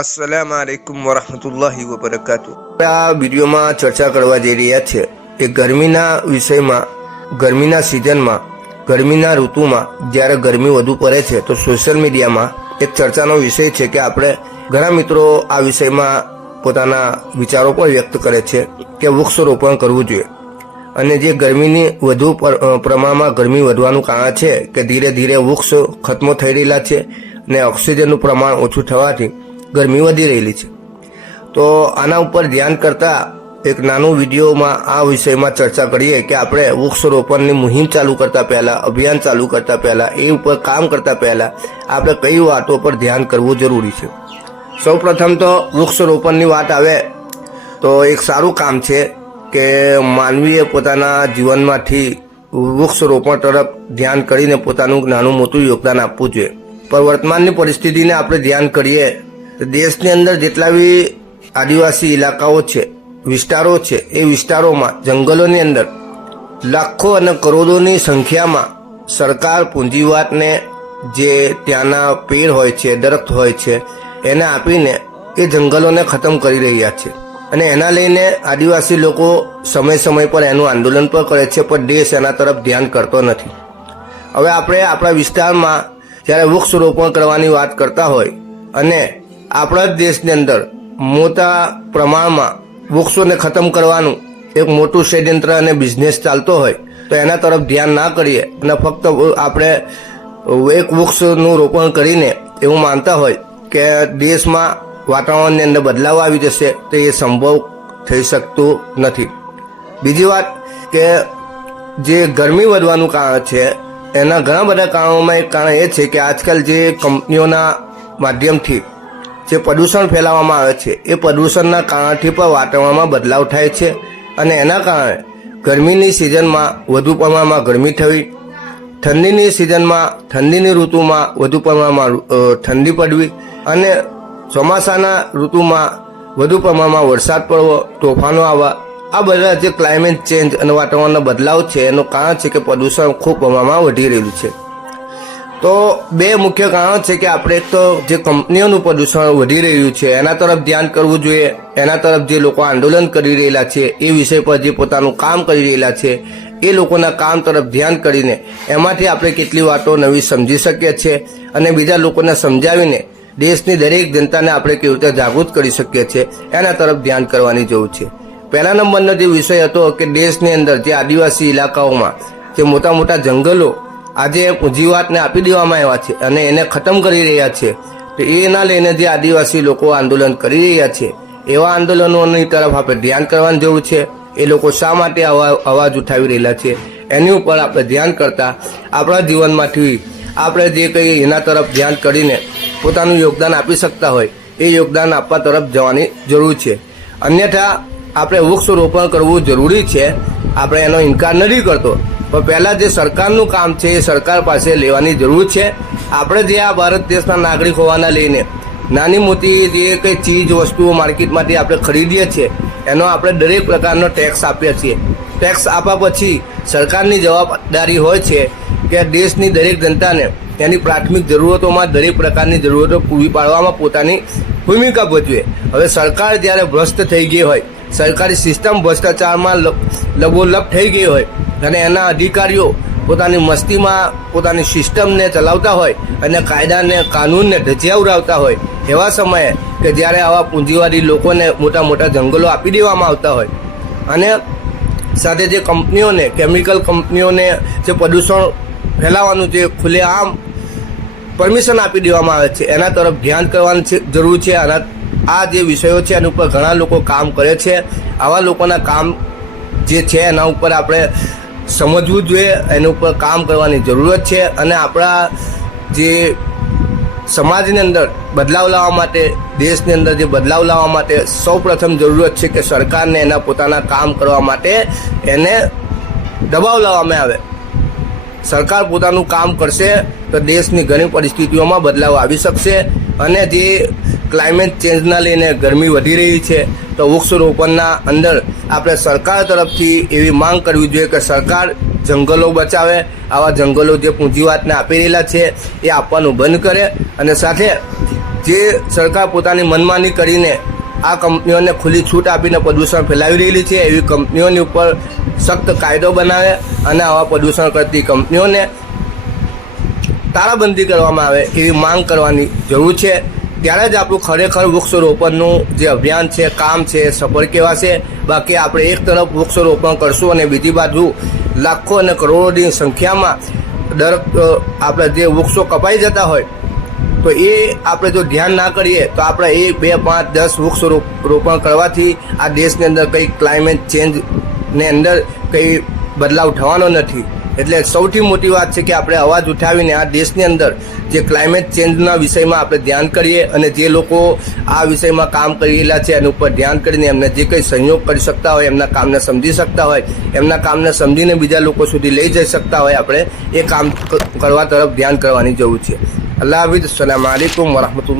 અસલામ આલેકુમ વરહમતુલ્લાહી વબરકાતુ આ વિડીયોમાં ચર્ચા કરવા જઈ રહ્યા છે એ ગરમીના વિષયમાં, ગરમીના સિઝનમાં, ગરમીના ઋતુમાં જ્યારે ગરમી વધુ પડે છે તો સોશિયલ મીડિયામાં એક ચર્ચાનો વિષય છે કે આપણે ઘણા મિત્રો આ વિષયમાં પોતાના વિચારો પણ વ્યક્ત કરે છે કે વૃક્ષરોપણ કરવું જોઈએ. અને જે ગરમીની વધુ પ્રમાણમાં ગરમી વધવાનું કારણ છે કે ધીરે ધીરે વૃક્ષ ખતમો થઈ રહેલા છે અને ઓક્સિજનનું પ્રમાણ ઓછું થવાથી ગરમી વધી રહેલી છે. તો આના ઉપર ધ્યાન કરતા એક નાનું વિડીયોમાં આ વિષયમાં ચર્ચા કરીએ કે આપણે વૃક્ષરોપણની મુહિમ ચાલુ કરતા પહેલા, અભિયાન ચાલુ કરતા પહેલા, એ ઉપર કામ કરતા પહેલા આપણે કઈ વાતો પર ધ્યાન કરવું જરૂરી છે? સૌ પ્રથમ તો વૃક્ષરોપણની વાત આવે તો એક સારું કામ છે કે માનવીએ પોતાના જીવનમાંથી વૃક્ષરોપણ તરફ ધ્યાન કરીને પોતાનું નાનું મોટું યોગદાન આપવું જોઈએ. પણ વર્તમાનની પરિસ્થિતિને આપણે ધ્યાન કરીએ દેશની અંદર જેટલા બી આદિવાસી ઇલાકાઓ છે, વિસ્તારો છે, એ વિસ્તારોમાં, જંગલોની અંદર, લાખો અને કરોડોની સંખ્યામાં સરકાર પૂંજીવાતને જે ત્યાંના પેડ હોય છે, દરખ્ત હોય છે, એને આપીને એ જંગલોને ખતમ કરી રહ્યા છે. અને એના લઈને આદિવાસી લોકો સમય સમય પર એનું આંદોલન પણ કરે છે, પણ દેશ એના તરફ ધ્યાન કરતો નથી. હવે આપણે આપણા વિસ્તારમાં જ્યારે વૃક્ષારોપણ કરવાની વાત કરતા હોય અને આપણા દેશની અંદર મોટા પ્રમાણમાં વૃક્ષોને ખતમ કરવાનું એક મોટું ષડયંત્ર અને બિઝનેસ ચાલતો હોય, તો એના તરફ ધ્યાન ના કરીએ અને ફક્ત આપણે એક વૃક્ષનું રોપણ કરીને એવું માનતા હોય કે દેશમાં વાતાવરણની અંદર બદલાવ આવી જશે, તો એ સંભવ થઈ શકતું નથી. બીજી વાત કે જે ગરમી વધવાનું કારણ છે, એના ઘણા બધા કારણોમાં એક કારણ એ છે કે આજકાલ જે કંપનીઓના માધ્યમથી જે પ્રદૂષણ ફેલાવવામાં આવે છે, એ પ્રદૂષણના કારણથી પણ વાતાવરણમાં બદલાવ થાય છે અને એના કારણે ગરમીની સિઝનમાં વધુ પ્રમાણમાં ગરમી થવી, ઠંડીની સિઝનમાં ઠંડીની ઋતુમાં વધુ પ્રમાણમાં ઠંડી પડવી અને ચોમાસાના ઋતુમાં વધુ પ્રમાણમાં વરસાદ પડવો, તોફાનો આવવા, આ બધા જે ક્લાઇમેટ ચેન્જ અને વાતાવરણનો બદલાવ છે, એનું કારણ છે કે પ્રદૂષણ ખૂબ પ્રમાણમાં વધી રહ્યું છે. તો બે મુખ્ય કારણો છે કે આપણે તો જે કંપનીઓનું પ્રદૂષણ વધી રહ્યું છે, એના તરફ ધ્યાન કરવું જોઈએ, એના તરફ જે લોકો આંદોલન કરી રહેલા છે, એ વિષય પર જે પોતાનું કામ કરી રહેલા છે, એ લોકોના કામ તરફ ધ્યાન કરીને એમાંથી આપણે કેટલી વાતો નવી સમજી શકીએ છીએ અને બીજા લોકોને સમજાવીને દેશની દરેક જનતાને આપણે કેવી રીતે જાગૃત કરી શકીએ છીએ, એના તરફ ધ્યાન કરવાની જરૂર છે. પહેલા નંબરનો જે વિષય હતો કે દેશની અંદર જે આદિવાસી ઇલાકાઓમાં જે મોટા મોટા જંગલો આજે જીવાતને આપી દેવામાં આવ્યા છે અને એને ખતમ કરી રહ્યા છે. તો એના લઈને જે આદિવાસી લોકો આંદોલન કરી રહ્યા છે, એવા આંદોલનોની તરફ આપણે ધ્યાન કરવાની જરૂર છે. એ લોકો શા માટે અવા અવાજ ઉઠાવી રહેલા છે, એની ઉપર આપણે ધ્યાન કરતા આપણા જીવનમાંથી આપણે જે કંઈ એના તરફ ધ્યાન કરીને પોતાનું યોગદાન આપી શકતા હોય, એ યોગદાન આપવા તરફ જવાની જરૂર છે. અન્યથા આપણે વૃક્ષરોપણ કરવું જરૂરી છે. આપણે એનો ઇનકાર નથી કરતો. પણ પહેલાં જે સરકારનું કામ છે, એ સરકાર પાસે લેવાની જરૂર છે. આપણે જે આ ભારત દેશના નાગરિક હોવાના લઈને નાની મોટી જે કંઈ ચીજ, વસ્તુઓ માર્કેટમાંથી આપણે ખરીદીએ છીએ, એનો આપણે દરેક પ્રકારનો ટેક્સ આપીએ છીએ. ટેક્સ આપ્યા પછી સરકારની જવાબદારી હોય છે કે દેશની દરેક જનતાને તેની પ્રાથમિક જરૂરતોમાં દરેક પ્રકારની જરૂરતો પૂરી પાડવામાં પોતાની ભૂમિકા ભજવે. હવે સરકાર જ્યારે ભ્રષ્ટ થઈ ગઈ હોય સરકારી સિસ્ટમ ભ્રષ્ટાચારમાં લબોલબ થઈ ગઈ હોય અને એના અધિકારીઓ પોતાની મસ્તીમાં પોતાની સિસ્ટમને ચલાવતા હોય અને કાયદાને, કાનૂનને ધજિયા ઉડાવતા હોય એવા સમયે કે જ્યારે આવા પૂંજીવાદી લોકોને મોટા મોટા જંગલો આપી દેવામાં આવતા હોય. અને સાથે જે કંપનીઓને, કેમિકલ કંપનીઓને જે પ્રદૂષણ ફેલાવાનું જે ખુલ્લેઆમ પરમિશન આપી દેવામાં આવે છે, એના તરફ ધ્યાન કરવાની જરૂર છે, આના આ જે વિષયો છે, એના ઉપર ઘણા લોકો કામ કરે છે. આવા લોકોના કામ જે છે, એના ઉપર આપણે સમજવું જોઈએ. એના ઉપર કામ કરવાની જરૂરત છે અને આપણા જે સમાજની અંદર બદલાવ લાવવા માટે, દેશની અંદર જે બદલાવ લાવવા માટે સૌ પ્રથમ જરૂરત છે કે સરકારને એના પોતાના કામ કરવા માટે એને દબાવ લાવવામાં આવે. સરકાર પોતાનું કામ કરશે તો દેશની ઘણી પરિસ્થિતિઓમાં બદલાવ આવી શકશે અને જે ક્લાઇમેટ ચેન્જના લઈને ગરમી વધી રહી છે, તો વૃક્ષરોપણના અંદર આપણે સરકાર તરફથી એવી માંગ કરવી જોઈએ કે સરકાર જંગલો બચાવે. આવા જંગલો જે પૂંજીવાતને આપી રહેલા છે, એ આપવાનું બંધ કરે અને સાથે જે સરકાર પોતાની મનમાની કરીને આ કંપનીઓને ખુલ્લી છૂટ આપીને પ્રદૂષણ ફેલાવી રહેલી છે, એવી કંપનીઓની ઉપર સખ્ત કાયદો બનાવે અને આવા પ્રદૂષણ કરતી કંપનીઓને તાળાબંધી કરવામાં આવે એવી માંગ કરવાની જરૂર છે. ત્યારે જ આપણું ખરેખર વૃક્ષરોપણનું જે અભિયાન છે, કામ છે, સફળ કહેવાશે બાકી આપણે એક તરફ વૃક્ષરોપણ કરશું અને બીજી બાજુ લાખો અને કરોડોની સંખ્યામાં દર આપણે જે વૃક્ષો કપાઈ જતા હોય, તો એ આપણે જો ધ્યાન ના કરીએ, તો આપણે એક, બે, પાંચ, દસ વૃક્ષ રોપણ કરવાથી આ દેશની અંદર કંઈ ક્લાઇમેટ ચેન્જ ને અંદર કંઈ બદલાવ થવાનો નથી. એટલે સૌથી મોટી વાત છે કે આપણે અવાજ ઉઠાવીને આ દેશની અંદર જે ક્લાઇમેટ ચેન્જના વિષયમાં આપણે ધ્યાન કરીએ અને જે લોકો આ વિષયમાં કામ કરી રહેલા છે એના ઉપર ધ્યાન કરીને એમને જે કંઈ સહયોગ કરી શકતા હોય, એમના કામને સમજી શકતા હોય, એમના કામને સમજીને બીજા લોકો સુધી લઈ જઈ શકતા હોય, આપણે એ કામ કરવા તરફ ધ્યાન કરવાની જરૂર છે. અલ્લાહ હાફિઝ. અસલામ આલિકુમ વરહમતુલ્લાહ.